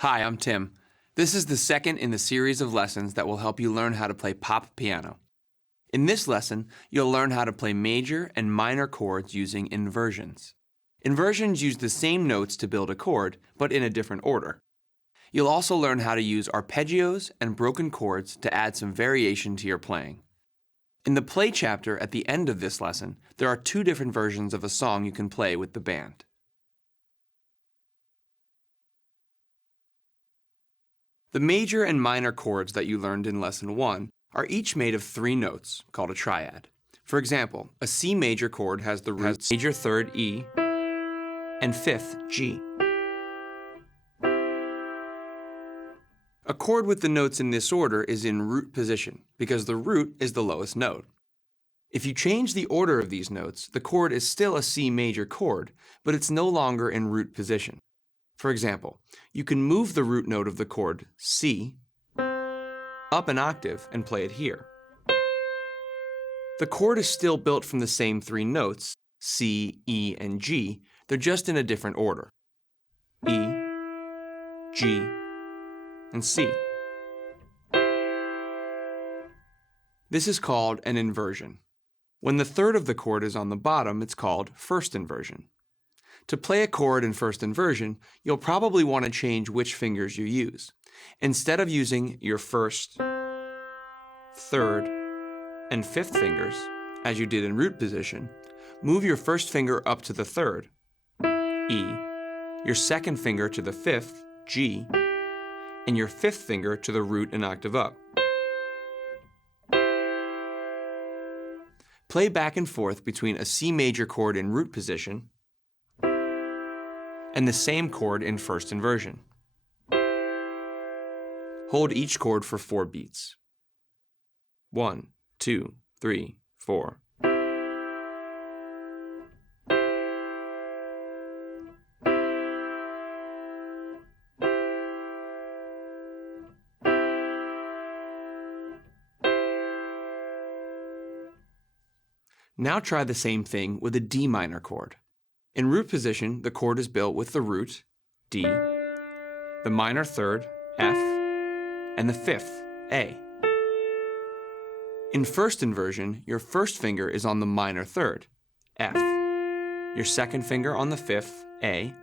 Hi, I'm Tim. This is the second in the series of lessons that will help you learn how to play pop piano. In this lesson, you'll learn how to play major and minor chords using inversions. Inversions use the same notes to build a chord, but in a different order. You'll also learn how to use arpeggios and broken chords to add some variation to your playing. In the play chapter at the end of this lesson, there are two different versions of a song you can play with the band. The major and minor chords that you learned in Lesson 1 are each made of three notes, called a triad. For example, a C major chord has the roots major third E and fifth G. A chord with the notes in this order is in root position because the root is the lowest note. If you change the order of these notes, the chord is still a C major chord, but it's no longer in root position. For example, you can move the root note of the chord C up an octave and play it here. The chord is still built from the same three notes, C, E, and G, they're just in a different order. E, G, and C. This is called an inversion. When the third of the chord is on the bottom, it's called first inversion. To play a chord in first inversion, you'll probably want to change which fingers you use. Instead of using your first, third, and fifth fingers, as you did in root position, move your first finger up to the third, E, your second finger to the fifth, G, and your fifth finger to the root an octave up. Play back and forth between a C major chord in root position and the same chord in first inversion. Hold each chord for 4 beats. 1, 2, 3, 4. Now try the same thing with a D minor chord. In root position, the chord is built with the root, D, the minor third, F, and the fifth, A. In first inversion, your first finger is on the minor third, F, your second finger on the fifth, A,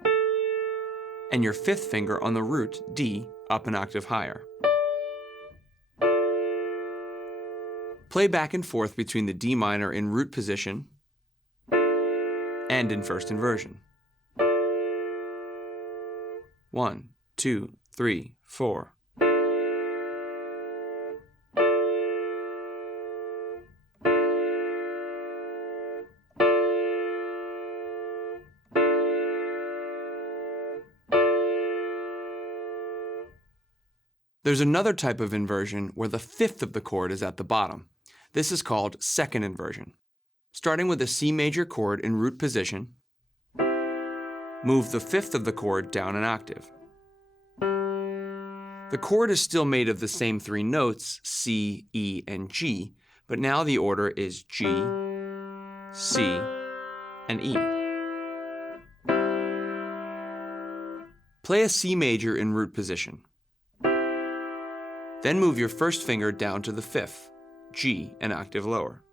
and your fifth finger on the root, D, up an octave higher. Play back and forth between the D minor in root position and in first inversion. 1, 2, 3, 4. There's another type of inversion where the fifth of the chord is at the bottom. This is called second inversion. Starting with a C major chord in root position, move the fifth of the chord down an octave. The chord is still made of the same three notes, C, E, and G, but now the order is G, C, and E. Play a C major in root position. Then move your first finger down to the fifth, G, an octave lower.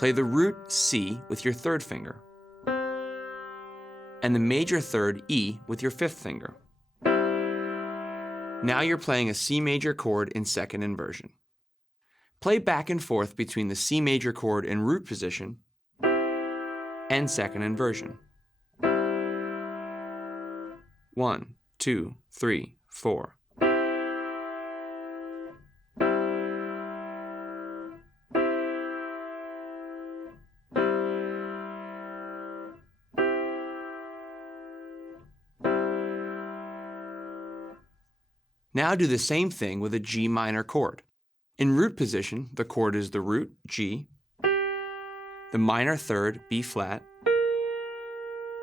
Play the root C with your third finger, and the major third E with your fifth finger. Now you're playing a C major chord in second inversion. Play back and forth between the C major chord in root position and second inversion. 1, 2, 3, 4. Now do the same thing with a G minor chord. In root position, the chord is the root, G, the minor third, B flat,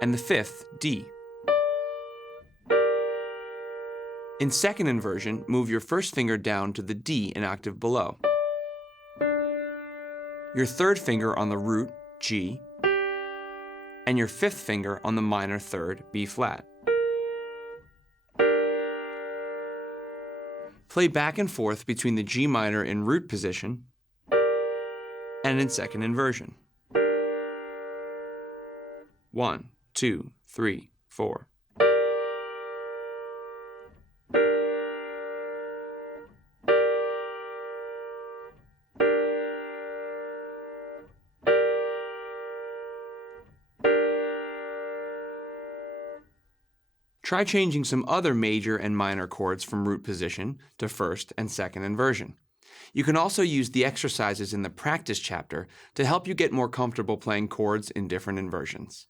and the fifth, D. In second inversion, move your first finger down to the D an octave below. Your third finger on the root, G, and your fifth finger on the minor third, B flat. Play back and forth between the G minor in root position and in second inversion. 1, 2, 3, 4. Try changing some other major and minor chords from root position to first and second inversion. You can also use the exercises in the practice chapter to help you get more comfortable playing chords in different inversions.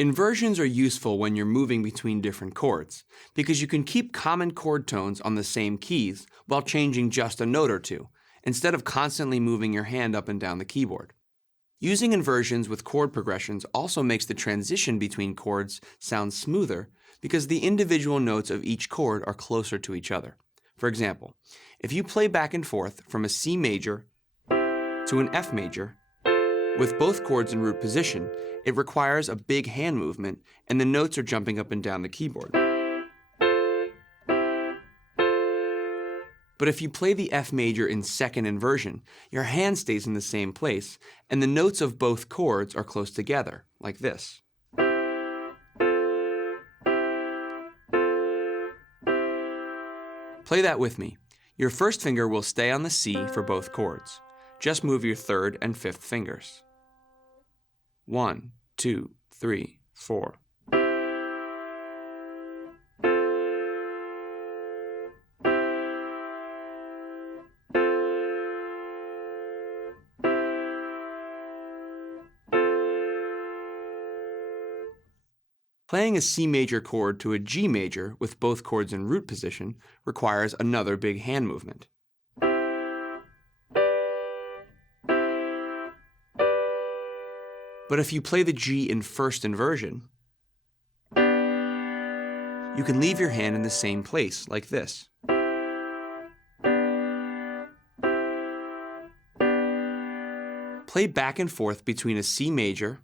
Inversions are useful when you're moving between different chords, because you can keep common chord tones on the same keys while changing just a note or two, instead of constantly moving your hand up and down the keyboard. Using inversions with chord progressions also makes the transition between chords sound smoother because the individual notes of each chord are closer to each other. For example, if you play back and forth from a C major to an F major, with both chords in root position, it requires a big hand movement and the notes are jumping up and down the keyboard. But if you play the F major in second inversion, your hand stays in the same place, and the notes of both chords are close together, like this. Play that with me. Your first finger will stay on the C for both chords. Just move your third and fifth fingers. 1, 2, 3, 4. Playing a C major chord to a G major with both chords in root position requires another big hand movement. But if you play the G in first inversion, you can leave your hand in the same place, like this. Play back and forth between a C major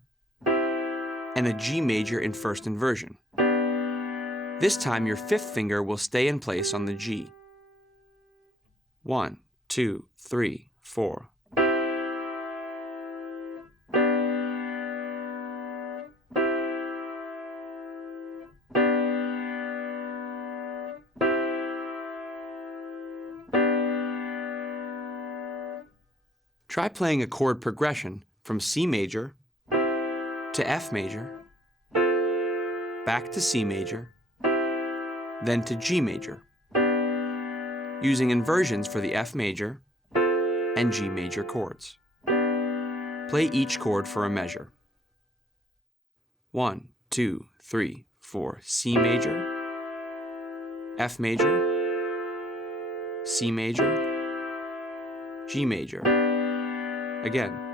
and a G major in first inversion. This time your fifth finger will stay in place on the G. 1, 2, 3, 4. Try playing a chord progression from C major to F major, back to C major, then to G major, using inversions for the F major and G major chords. Play each chord for a measure. 1, 2, 3, 4, C major, F major, C major, G major. Again.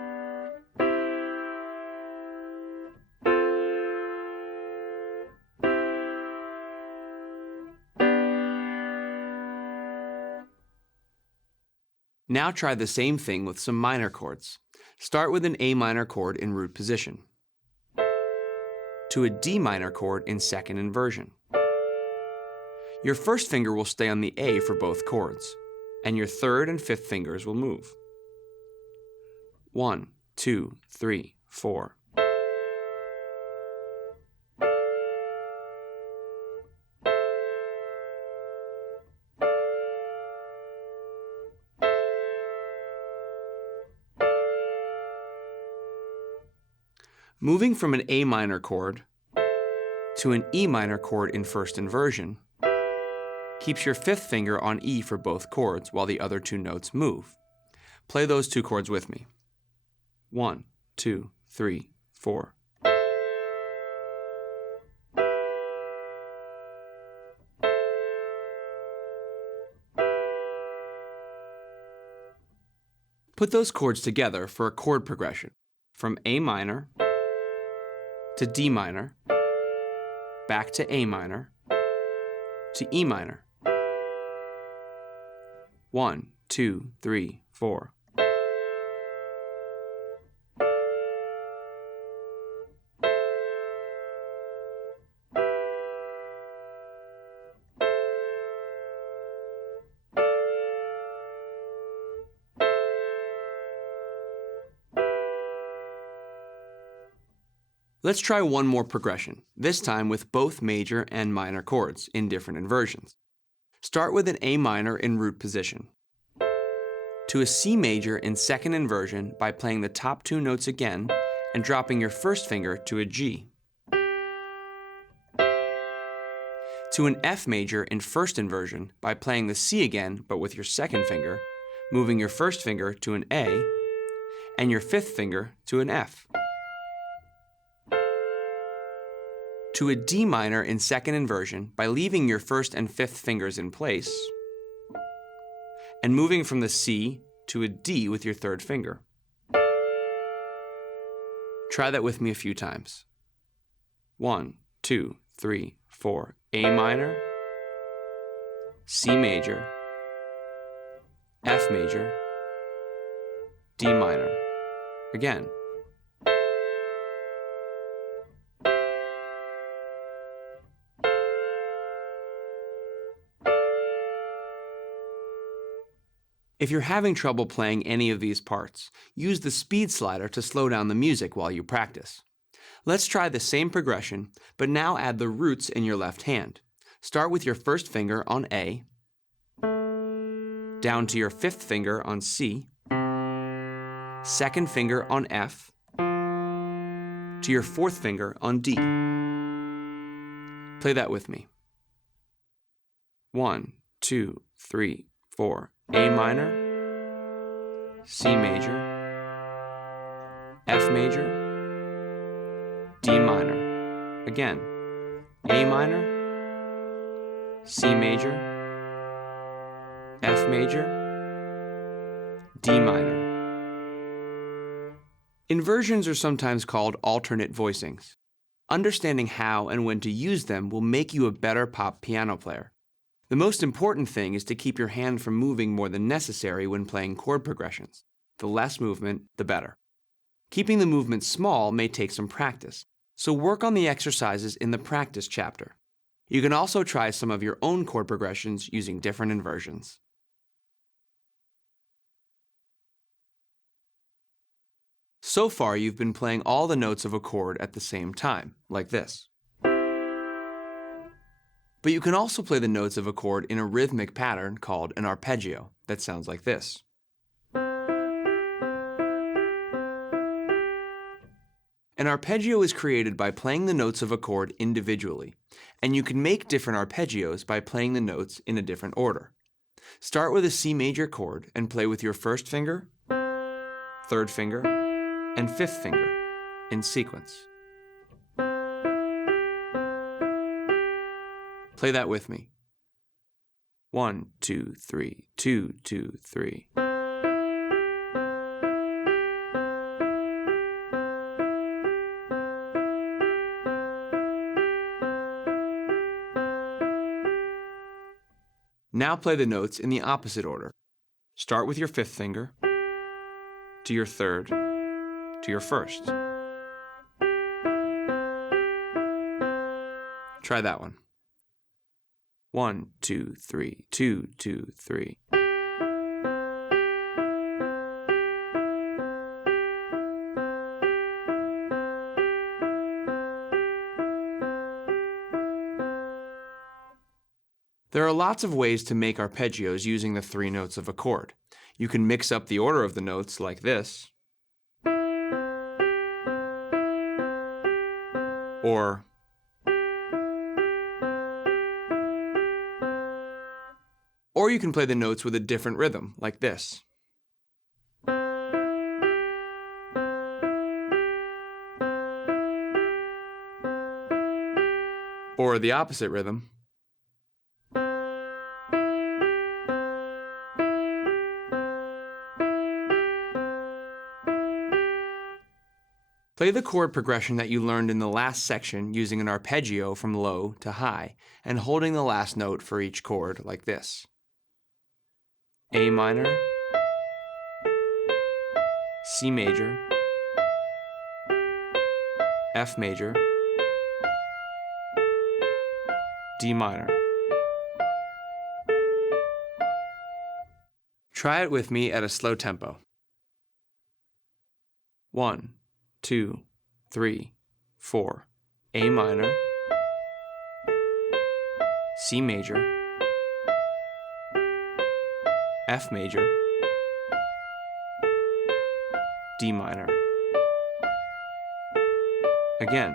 Now try the same thing with some minor chords. Start with an A minor chord in root position, to a D minor chord in second inversion. Your first finger will stay on the A for both chords, and your third and fifth fingers will move. 1, 2, 3, 4. Moving from an A minor chord to an E minor chord in first inversion keeps your fifth finger on E for both chords while the other two notes move. Play those two chords with me. 1, 2, 3, 4. Put those chords together for a chord progression from A minor to D minor, back to A minor, to E minor. 1, 2, 3, 4. Let's try one more progression, this time with both major and minor chords in different inversions. Start with an A minor in root position, to a C major in second inversion by playing the top two notes again and dropping your first finger to a G, to an F major in first inversion by playing the C again but with your second finger, moving your first finger to an A and your fifth finger to an F, to a D minor in second inversion by leaving your first and fifth fingers in place and moving from the C to a D with your third finger. Try that with me a few times. 1, 2, 3, 4. A minor, C major, F major, D minor. Again. If you're having trouble playing any of these parts, use the speed slider to slow down the music while you practice. Let's try the same progression, but now add the roots in your left hand. Start with your first finger on A, down to your fifth finger on C, second finger on F, to your fourth finger on D. Play that with me. 1, 2, 3, 4. A minor, C major, F major, D minor. Again. A minor, C major, F major, D minor. Inversions are sometimes called alternate voicings. Understanding how and when to use them will make you a better pop piano player. The most important thing is to keep your hand from moving more than necessary when playing chord progressions. The less movement, the better. Keeping the movement small may take some practice, so work on the exercises in the practice chapter. You can also try some of your own chord progressions using different inversions. So far, you've been playing all the notes of a chord at the same time, like this. But you can also play the notes of a chord in a rhythmic pattern called an arpeggio that sounds like this. An arpeggio is created by playing the notes of a chord individually, and you can make different arpeggios by playing the notes in a different order. Start with a C major chord and play with your first finger, third finger, and fifth finger in sequence. Play that with me. 1, 2, 3, 2, 2, 3. Now play the notes in the opposite order. Start with your fifth finger, to your third, to your first. Try that one. 1, 2, 3, 2, 2, 3. There are lots of ways to make arpeggios using the three notes of a chord. You can mix up the order of the notes like this, or you can play the notes with a different rhythm, like this. Or the opposite rhythm. Play the chord progression that you learned in the last section using an arpeggio from low to high, and holding the last note for each chord like this. A minor, C major, F major, D minor. Try it with me at a slow tempo. 1, 2, 3, 4, A minor, C major, F major, D minor. Again.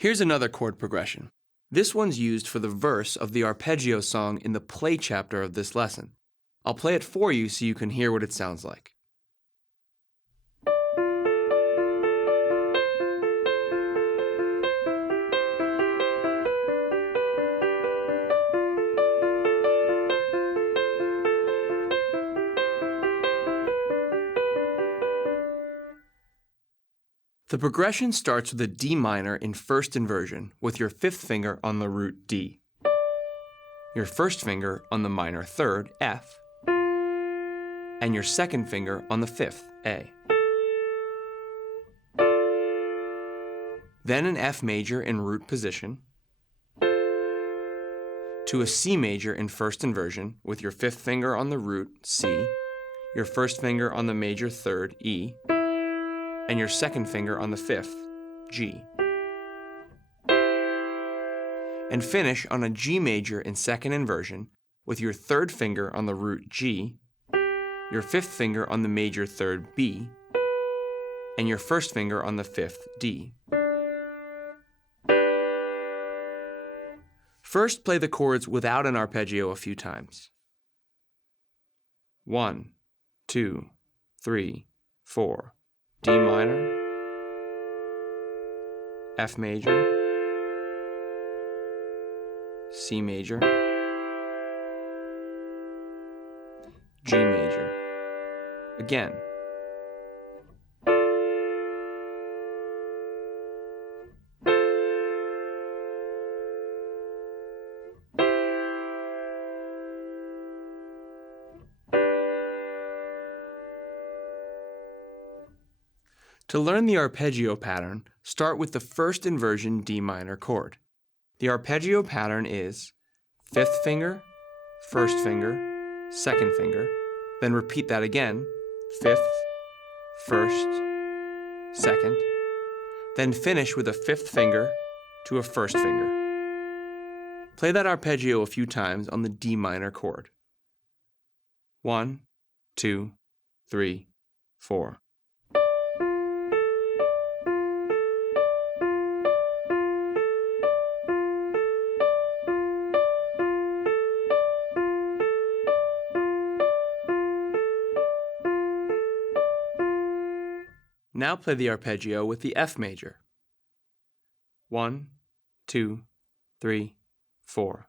Here's another chord progression. This one's used for the verse of the arpeggio song in the play chapter of this lesson. I'll play it for you so you can hear what it sounds like. The progression starts with a D minor in first inversion with your fifth finger on the root D, your first finger on the minor third, F, and your second finger on the fifth, A. Then an F major in root position, to a C major in first inversion with your fifth finger on the root, C, your first finger on the major third, E, and your second finger on the fifth, G. And finish on a G major in second inversion with your third finger on the root G, your fifth finger on the major third, B, and your first finger on the fifth, D. First, play the chords without an arpeggio a few times. 1, 2, 3, 4. D minor, F major, C major, G major. Again. To learn the arpeggio pattern, start with the first inversion D minor chord. The arpeggio pattern is fifth finger, first finger, second finger, then repeat that again, fifth, first, second, then finish with a fifth finger to a first finger. Play that arpeggio a few times on the D minor chord. 1, 2, 3, 4. Now play the arpeggio with the F major. 1, 2, 3, 4.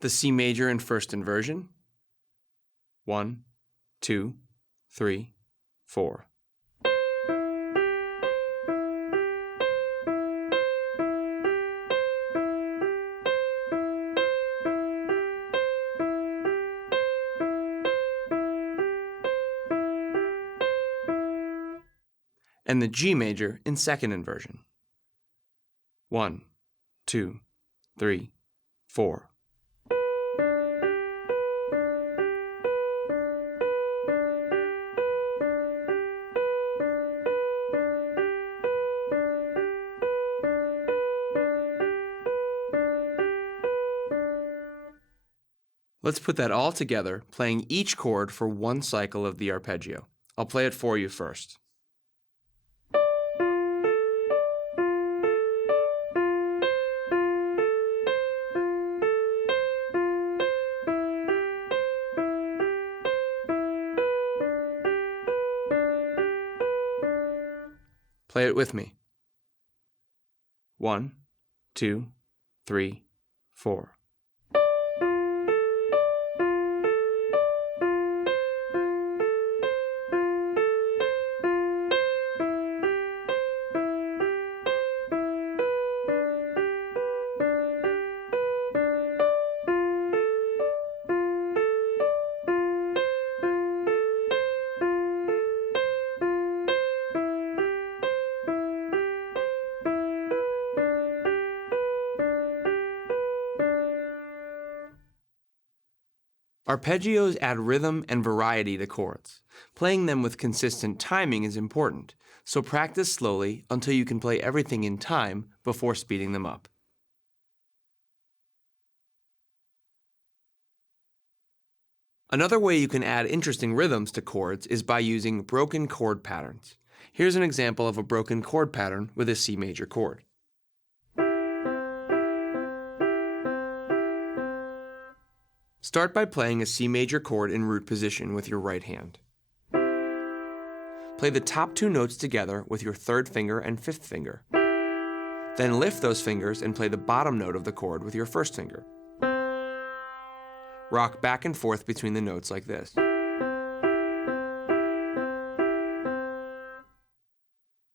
The C major in first inversion. 1, 2, 3, 4. And the G major in second inversion. 1, 2, 3, 4. Let's put that all together, playing each chord for one cycle of the arpeggio. I'll play it for you first. Play it with me. 1, 2, 3, 4. Arpeggios add rhythm and variety to chords. Playing them with consistent timing is important, so practice slowly until you can play everything in time before speeding them up. Another way you can add interesting rhythms to chords is by using broken chord patterns. Here's an example of a broken chord pattern with a C major chord. Start by playing a C major chord in root position with your right hand. Play the top two notes together with your third finger and fifth finger. Then lift those fingers and play the bottom note of the chord with your first finger. Rock back and forth between the notes like this.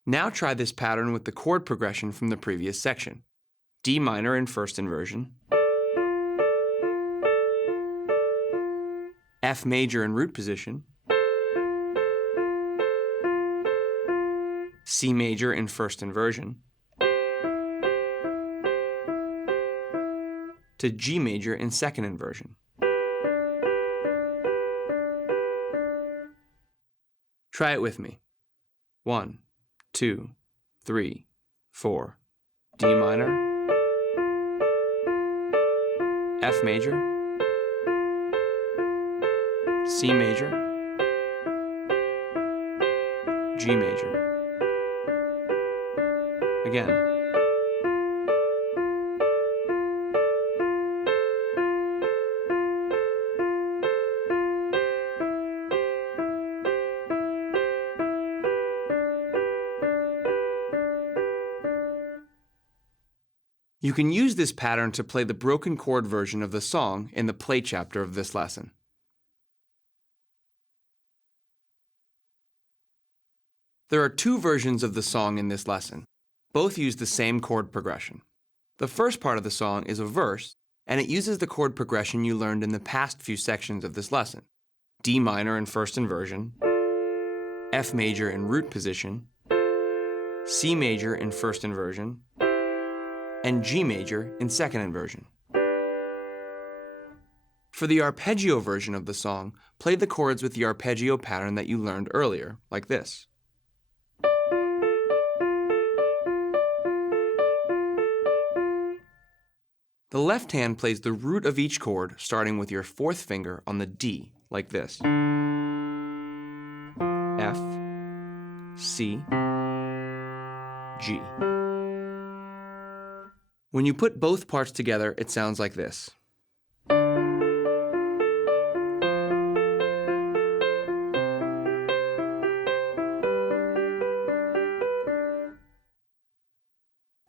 Now try this pattern with the chord progression from the previous section. D minor in first inversion, F major in root position, C major in first inversion, to G major in second inversion. Try it with me. 1, 2, 3, 4. D minor, F major, C major, G major. Again. You can use this pattern to play the broken chord version of the song in the play chapter of this lesson. There are two versions of the song in this lesson. Both use the same chord progression. The first part of the song is a verse, and it uses the chord progression you learned in the past few sections of this lesson. D minor in first inversion, F major in root position, C major in first inversion, and G major in second inversion. For the arpeggio version of the song, play the chords with the arpeggio pattern that you learned earlier, like this. The left hand plays the root of each chord, starting with your fourth finger on the D, like this. F, C, G. When you put both parts together, it sounds like this.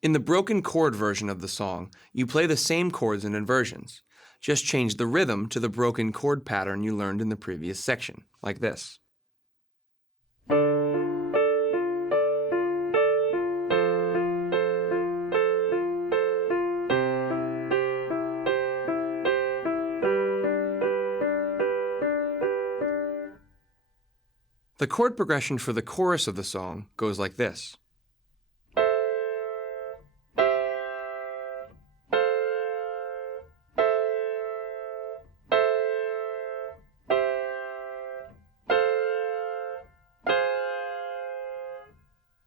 In the broken chord version of the song, you play the same chords and inversions. Just change the rhythm to the broken chord pattern you learned in the previous section, like this. The chord progression for the chorus of the song goes like this.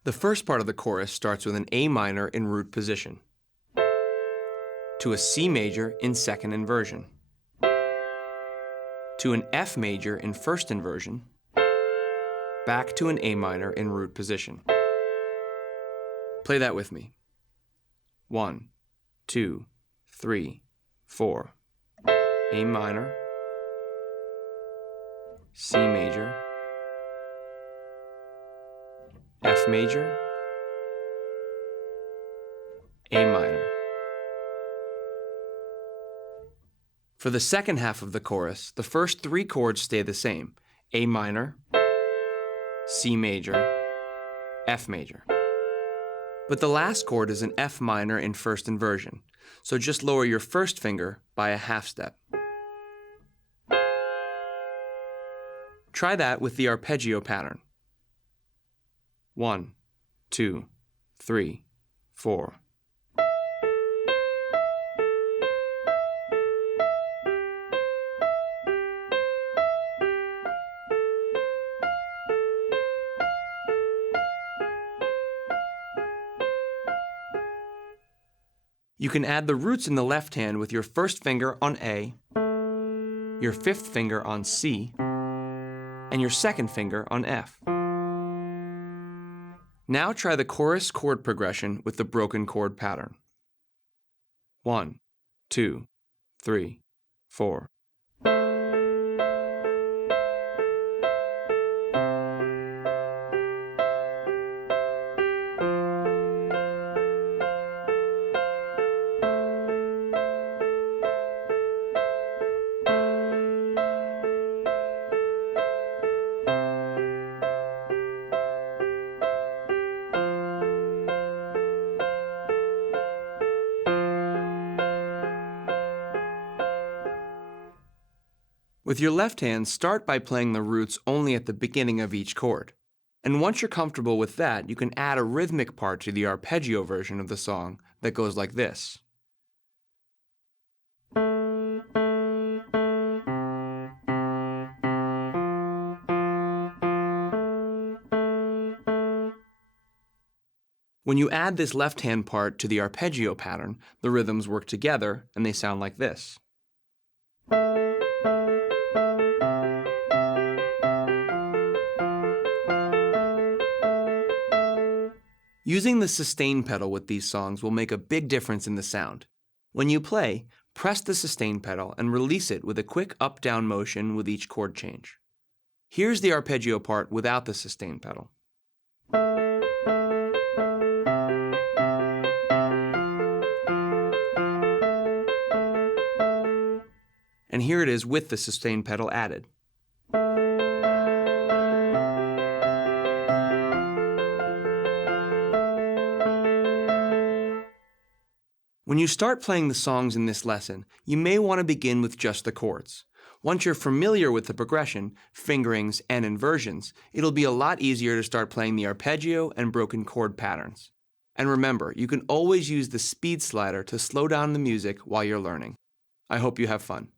The first part of the chorus starts with an A minor in root position, to a C major in second inversion, to an F major in first inversion, back to an A minor in root position. Play that with me. 1, 2, 3, 4. A minor, C major, F major, A minor. For the second half of the chorus, the first three chords stay the same: A minor, C major, F major. But the last chord is an F minor in first inversion, so just lower your first finger by a half step. Try that with the arpeggio pattern. 1, 2, 3, 4. You can add the roots in the left hand with your first finger on A, your fifth finger on C, and your second finger on F. Now try the chorus chord progression with the broken chord pattern. 1, 2, 3, 4. With your left hand, start by playing the roots only at the beginning of each chord. And once you're comfortable with that, you can add a rhythmic part to the arpeggio version of the song that goes like this. When you add this left hand part to the arpeggio pattern, the rhythms work together and they sound like this. Using the sustain pedal with these songs will make a big difference in the sound. When you play, press the sustain pedal and release it with a quick up-down motion with each chord change. Here's the arpeggio part without the sustain pedal. And here it is with the sustain pedal added. When you start playing the songs in this lesson, you may want to begin with just the chords. Once you're familiar with the progression, fingerings, and inversions, it'll be a lot easier to start playing the arpeggio and broken chord patterns. And remember, you can always use the speed slider to slow down the music while you're learning. I hope you have fun.